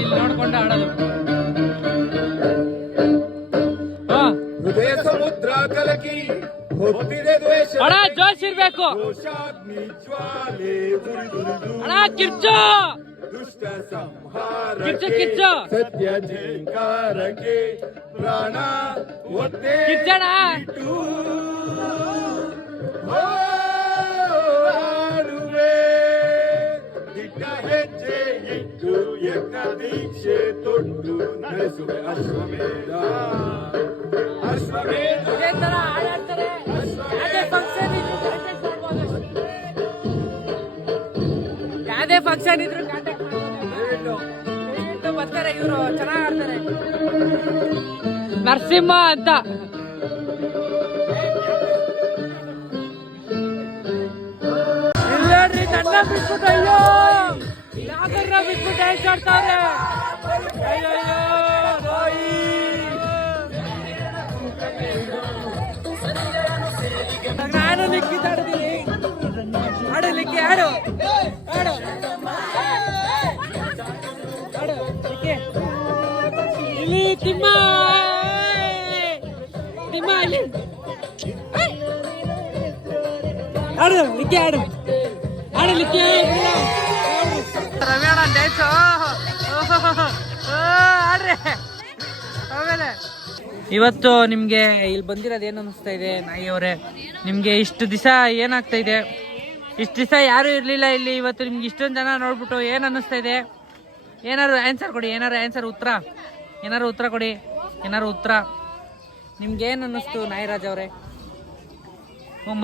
ಇಲ್ಲಿ ನೋಡ್ಕೊಂಡು ಆಡೋದು. ಸಮುದ್ರ ಕಲಕಿ ಅಣ್ಣ ಜೋಶ್ ಇರ್ಬೇಕು. ಅಣ್ಣ ಕಿರ್ಚು ಕಿರ್ಚು ಕಿರ್ಚು ಸತ್ಯ ಜಿಂಕಾರಕ್ಕೆ ಪ್ರಾಣ ಒತ್ತೆ ಕಿರ್ಚಣ. ದಿಟ್ಟ ಹೆಜ್ಜೆ ಇಟ್ಟು ಯಜ್ಞ ದೀಕ್ಷೆ ತೊಟ್ಟು ನಡೆಸುವೆ ಅಶ್ವಮೇಧ. ಇದೇ ತರ ಆಡಾಡ್ತಾರೆ. ಅದೇ ಫಂಕ್ಷನ್ ಇದ್ರು ಕಾಂಟ್ಯಾಕ್ಟ್ ಮಾಡ್ಬೋದು. ಯಾವ್ದೇ ಫಂಕ್ಷನ್ ಇದ್ರು ಕಾಂಟ್ಯಾಕ್ಟ್ ಮಾಡ್ಬೋದು. ಬರ್ತಾರೆ ಇವರು, ಚೆನ್ನಾಗ್ ಆಡ್ತಾರೆ. ನರಸಿಂಹ ಅಂತ. ಇಲ್ಲೇನ್ರಿ ನನ್ನ ಬಿಟ್ಬಿಟ್ಟು, ಅಯ್ಯೋ ನಾಗರ್ನ ಬಿಟ್ಬಿಟ್ಟು ಡ್ಯಾನ್ಸ್ ಆಡ್ತಾವ್ರೆ. ಅಯ್ಯೋ ರೋಯಿ. ನಾನು ಲಿಕ್ಕಿದ್ ಆಡಿದ್ದೀನಿ. ಆಡು ಲಿಕ್ಕಿ, ಆಡು ಆಡು ಆಡು ಲಿಕ್ಕಿ. ಇಲ್ಲಿ ತಿಮ್ಮ ಇಲ್ಲಿ ಆಡು ಲಿಕ್ಕಿ, ಆಡು ಲಿಕ್ಕಿ. ರವಿಯಣ್ಣ ಡ್ಯಾನ್ಸ್ ಆಡ್ರಿ. ಆಮೇಲೆ ಇವತ್ತು ನಿಮ್ಗೆ ಇಲ್ಲಿ ಬಂದಿರೋದು ಏನು ಅನಿಸ್ತಾ ಇದೆ ನಾಯಿಯವರೇ? ನಿಮ್ಗೆ ಇಷ್ಟು ದಿವಸ ಏನಾಗ್ತಾ ಇದೆ? ಇಷ್ಟು ದಿವಸ ಯಾರು ಇರ್ಲಿಲ್ಲ ಇಲ್ಲಿ. ಇವತ್ತು ನಿಮ್ಗೆ ಇಷ್ಟೊಂದು ಜನ ನೋಡ್ಬಿಟ್ಟು ಏನ್ ಅನ್ನಿಸ್ತಾ ಇದೆ? ಏನಾರು ಆನ್ಸರ್ ಕೊಡಿ, ಏನಾರು ಉತ್ತರ ಕೊಡಿ. ನಿಮ್ಗೆ ಏನ್ ಅನ್ನಿಸ್ತು ನಾಯಿರಾಜ್ ಅವರೇ?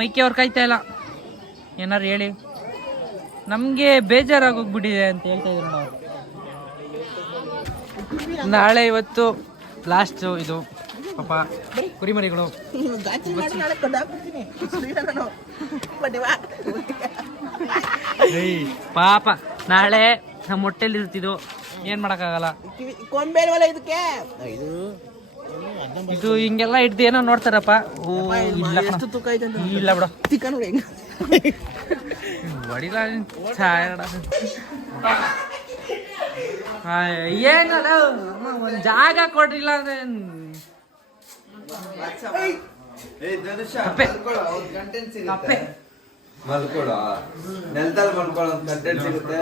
ಮೈಕಿ ಅವ್ರು ಕಾಯ್ತಾ ಇಲ್ಲ. ಏನಾರು ಹೇಳಿ. ನಮಗೆ ಬೇಜಾರಾಗೋಗ್ಬಿಟ್ಟಿದೆ ಅಂತ ಹೇಳ್ತಾ ಇದ್ರು ನಾವು. ನಾಳೆ ಇವತ್ತು ಲಾಸ್ಟು ಇದು ಪಾಪ ಕುರಿಮರಿಗಳು. ಏಯ್ ಪಾಪ ನಾಳೆ ನಮ್ಮ ಹೊಟ್ಟೆಲಿ ಇರ್ತಿದ್ದು ಏನ್ ಮಾಡಕ್ಕಾಗಲ್ಲ. ಇದು ಹಿಂಗೆಲ್ಲ ಇಡ್ದು ಏನೋ ನೋಡ್ತಾರಪ್ಪ. ಓ ಇಲ್ಲ ಇಲ್ಲ ಬಿಡ ಹೊಡಿಲ ಏನಲ್ಲ ಒಂದ್ ಜಾಗ ಕೊಡ್ರಿಲ್ಲ ಅಂದ್ರೆ ಕಪ್ಪೆ ಕಪ್ಪೆ ಮಲ್ಕೊಳ ನೆಲದಲ್ಲಿ ಮಲ್ಕೊಳ್ಳೋ ಕಂಟೆಂಟ್ ಸಿಗುತ್ತೆ.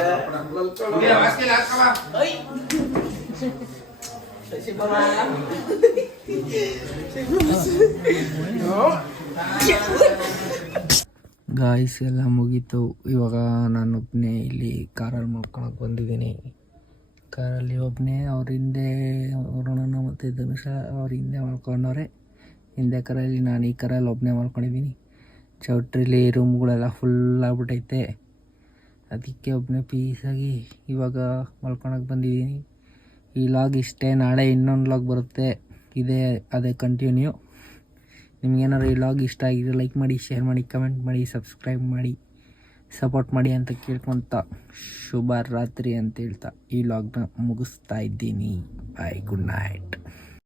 ಗಾಯ್ಸ್ ಎಲ್ಲ ಮುಗೀತು. ಇವಾಗ ನಾನೊಬ್ಬನೇ ಇಲ್ಲಿ ಕಾರಲ್ಲಿ ಮಾಡ್ಕೊಳಕ್ಕೆ ಬಂದಿದ್ದೀನಿ. ಕಾರಲ್ಲಿ ಒಬ್ಬನೇ, ಅವ್ರ ಹಿಂದೆ ವರುಣನ ಮತ್ತು ಧನುಷ ಅವ್ರ ಹಿಂದೆ ಮಾಡ್ಕೊಂಡವ್ರೆ. ಹಿಂದೆ ಕಾರಲ್ಲಿ, ನಾನು ಈ ಕಾರಲ್ಲಿ ಒಬ್ಬನೇ ಮಾಡ್ಕೊಂಡಿದ್ದೀನಿ. ಚೌಟ್ರಿಲಿ ರೂಮ್ಗಳೆಲ್ಲ ಫುಲ್ ಆಗ್ಬಿಟ್ಟೈತೆ, ಅದಕ್ಕೆ ಒಬ್ಬನೇ ಪೀಸಾಗಿ ಇವಾಗ ಮಲ್ಕೊಳಕ್ಕೆ ಬಂದಿದ್ದೀನಿ. ಈ ಲಾಗ್ ಇಷ್ಟೇ. ನಾಳೆ ಇನ್ನೊಂದು ಲಾಗ್ ಬರುತ್ತೆ, ಅದೇ ಕಂಟಿನ್ಯೂ. ನಿಮ್ಗೇನಾದ್ರು ಈ ಲಾಗ್ ಇಷ್ಟ ಆಗಿದೆ ಲೈಕ್ ಮಾಡಿ, ಶೇರ್ ಮಾಡಿ, ಕಮೆಂಟ್ ಮಾಡಿ, ಸಬ್ಸ್ಕ್ರೈಬ್ ಮಾಡಿ, ಸಪೋರ್ಟ್ ಮಾಡಿ ಅಂತ ಕೇಳ್ಕೊತ ಶುಭ ರಾತ್ರಿ ಅಂತ ಹೇಳ್ತಾ ಈ ಲಾಗ್ನ ಮುಗಿಸ್ತಾ ಇದ್ದೀನಿ. ಬಾಯ್, ಗುಡ್ ನೈಟ್.